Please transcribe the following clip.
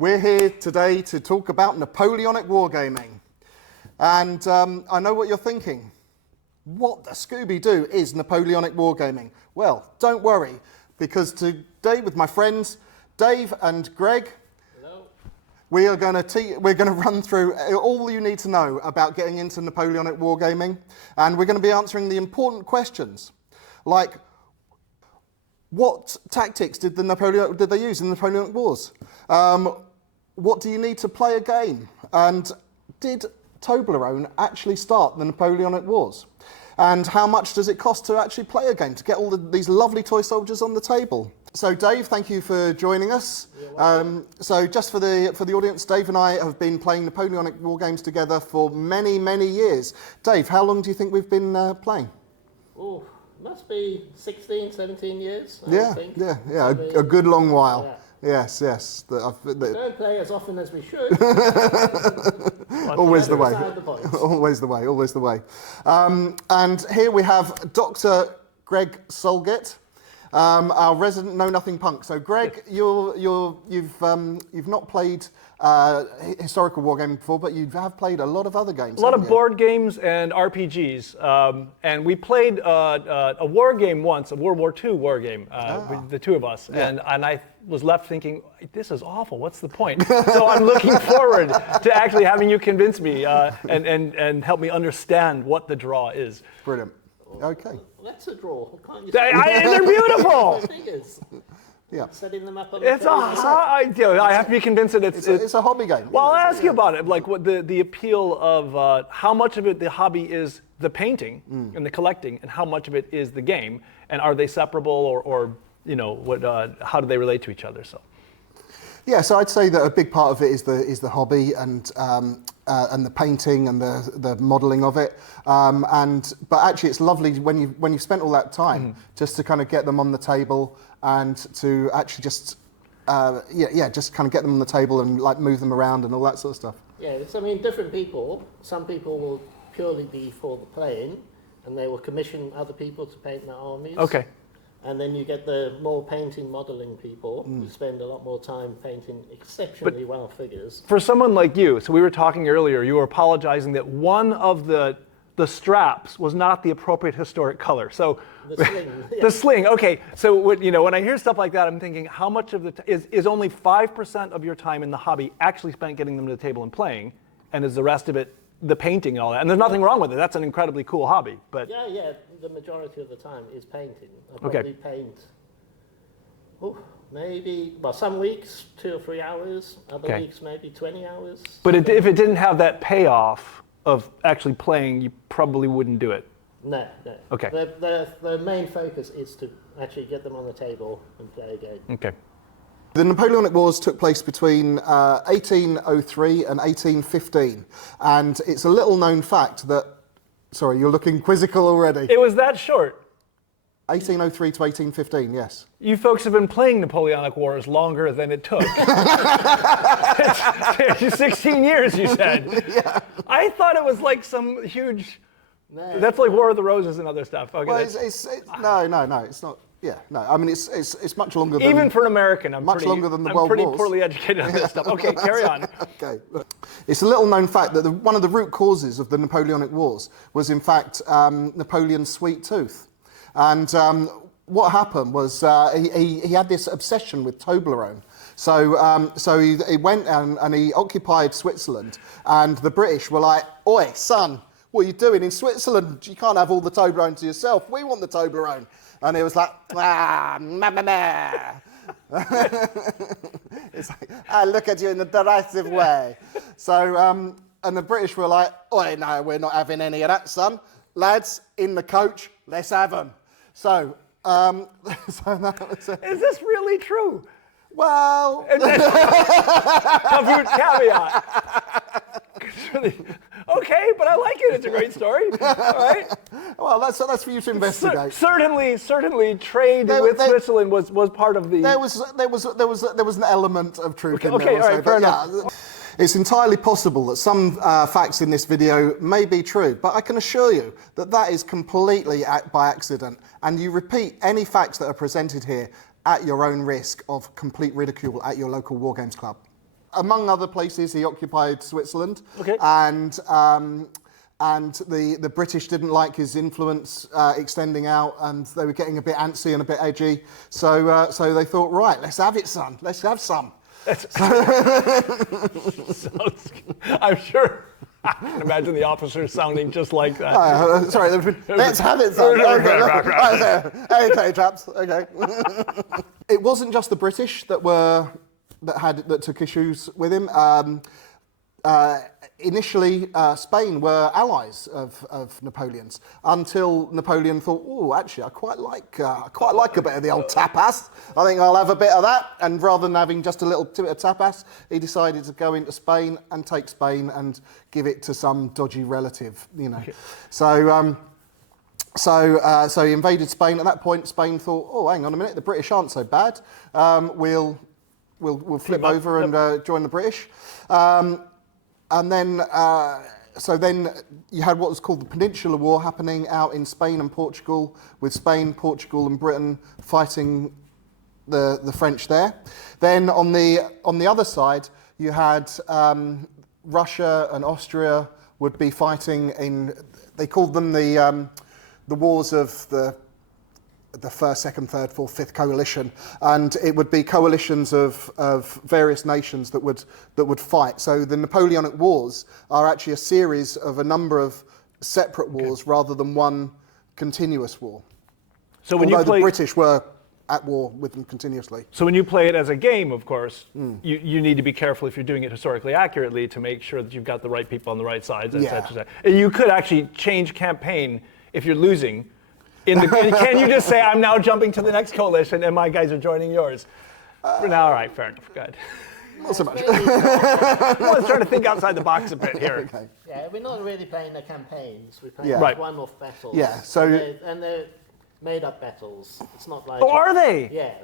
We're here today to talk about Napoleonic Wargaming. And I know what you're thinking. What the Scooby-Doo is Napoleonic Wargaming? Well, don't worry, because today with my friends Dave and Greg, hello, we're going to run through all you need to know about getting into Napoleonic Wargaming, and we're going to be answering the important questions, like what tactics did they use in the Napoleonic Wars? What do you need to play a game? And did Toblerone actually start the Napoleonic Wars? And how much does it cost to actually play a game, to get all these lovely toy soldiers on the table? So Dave, thank you for joining us. So just for the audience, Dave and I have been playing Napoleonic War games together for many, many years. Dave, how long do you think we've been playing? Oh, must be 16, 17 years, I think. Yeah, a good long while. Yeah. Yes. We don't play as often as we should. Always the way. Always the way. And here we have Dr. Greg Solgett, our resident Know Nothing punk. So Greg, you've not played historical wargaming before, but you have played a lot of other games. A lot of board games and RPGs. And we played a war game once, a World War II war game, with the two of us. Yeah. And I was left thinking, this is awful, what's the point? So I'm looking forward to actually having you convince me and help me understand what the draw is. Brilliant. Okay. That's a draw. Can't you they're beautiful. Figures. Yeah. Setting them up on it's I have to be convinced that it's a hobby game. Well, I'll ask you about it. Like what the appeal of how much of it the hobby is the painting and the collecting, and how much of it is the game, and are they separable or you know what? How do they relate to each other? So. Yeah, so I'd say that a big part of it is the hobby and the painting and the modelling of it. But actually, it's lovely when you've spent all that time just to kind of get them on the table and to actually just just kind of get them on the table and like move them around and all that sort of stuff. Yeah, I mean, different people. Some people will purely be for the playing, and they will commission other people to paint their armies. Okay. And then you get the more painting, modelling people who spend a lot more time painting exceptionally well figures. For someone like you, so we were talking earlier, you were apologizing that one of the straps was not the appropriate historic color. So the sling. Yeah. The sling. Okay. So when I hear stuff like that, I'm thinking, how much of is only 5% of your time in the hobby actually spent getting them to the table and playing, and is the rest of it the painting and all that? And there's nothing wrong with it. That's an incredibly cool hobby. But yeah. The majority of the time is painting. I probably paint. Maybe some weeks 2 or 3 hours. Other weeks maybe 20 hours. But if it didn't have that payoff of actually playing, you probably wouldn't do it. No. Okay. The main focus is to actually get them on the table and play a game. Okay. The Napoleonic Wars took place between 1803 and 1815, and it's a little known fact that, sorry, you're looking quizzical already. It was that short. 1803 to 1815, yes. You folks have been playing Napoleonic Wars longer than it took. 16 years, you said. Yeah. I thought it was like some huge... No. That's like War of the Roses and other stuff. Okay, well, no, it's not. Yeah, no. I mean, it's much longer than... Even for an American, I'm longer than the World pretty Wars. poorly educated on this stuff. Okay, carry on. Okay. It's a little known fact that one of the root causes of the Napoleonic Wars was, in fact, Napoleon's sweet tooth. And what happened was he had this obsession with Toblerone. So he went and he occupied Switzerland, and the British were like, "Oi, son, what are you doing in Switzerland? You can't have all the Toblerone to yourself. We want the Toblerone." And it was like, it's like, I look at you in a derisive way. So, and the British were like, "Oi, no, we're not having any of that, son. Lads, in the coach, let's have them." So, that was Is this really true? Well... Pazoot caveat. Okay, but I like it. It's a great story. All right. Well, that's for you to investigate. Certainly, trade with Switzerland was part of the. There was an element of truth in there. Okay, all right, fair enough. It's entirely possible that some facts in this video may be true, but I can assure you that that is completely by accident, and you repeat any facts that are presented here at your own risk of complete ridicule at your local War Games club. among other places, he occupied Switzerland. Okay. And the British didn't like his influence extending out, and they were getting a bit antsy and a bit edgy. So they thought, right, let's have it, son. Let's have some. I'm sure. I can imagine the officers sounding just like that. Sorry, let's have it, son. Okay, chaps. Okay. It wasn't just the British that took issues with him. Initially, Spain were allies of Napoleon's until Napoleon thought, "Oh, actually, I quite like a bit of the old tapas. I think I'll have a bit of that." And rather than having just a little bit of tapas, he decided to go into Spain and take Spain and give it to some dodgy relative, you know. Okay. So he invaded Spain. At that point, Spain thought, "Oh, hang on a minute, the British aren't so bad. We'll flip over and join the British." And then, so then you had what was called the Peninsular War happening out in Spain and Portugal, with Spain, Portugal, and Britain fighting the French there. Then on the other side, you had Russia and Austria would be fighting in. They called them the wars of the first, second, third, fourth, fifth coalition, and it would be coalitions of various nations that would fight. So the Napoleonic Wars are actually a series of a number of separate wars rather than one continuous war. So when the British were at war with them continuously. So when you play it as a game, of course, you need to be careful if you're doing it historically accurately to make sure that you've got the right people on the right sides, et cetera, et cetera. And you could actually change campaign if you're losing. Can you just say, I'm now jumping to the next coalition and my guys are joining yours? For now, all right, fair enough, good. Not so much. I was trying to think outside the box a bit here. Okay. Yeah, we're not really playing the campaigns. We're playing one-off battles. Yeah, so... And they're made-up battles. It's not like... Oh, are they? Yeah.